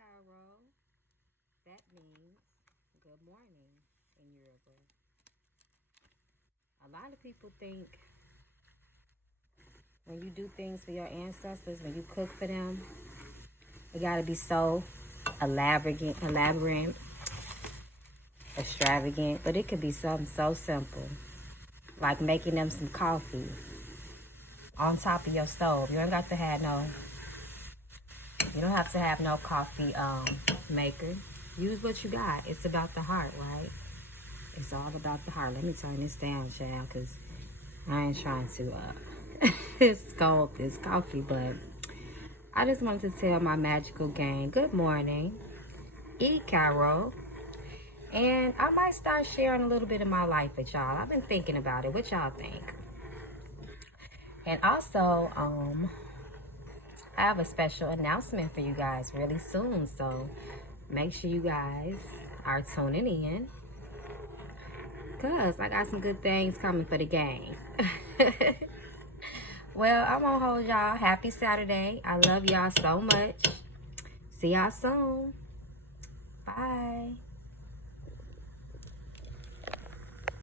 Kaaro. That means good morning in Yoruba. A lot of people think when you do things for your ancestors, when you cook for them, it gotta be so elaborate, extravagant, but it could be something so simple, like making them some coffee on top of your stove. You don't got to have no, you don't have to have no coffee maker. Use what you got. It's about the heart, right? It's all about the heart. Let me turn this down, child, because I ain't trying to scold this coffee, but I just wanted to tell my magical gang good morning. Kaaro. And I might start sharing a little bit of my life with y'all. I've been thinking about it. What y'all think? And also, I have a special announcement for you guys really soon. So make sure you guys are tuning in, because I got some good things coming for the gang. Well, I won't hold y'all. Happy Saturday. I love y'all so much. See y'all soon. Bye.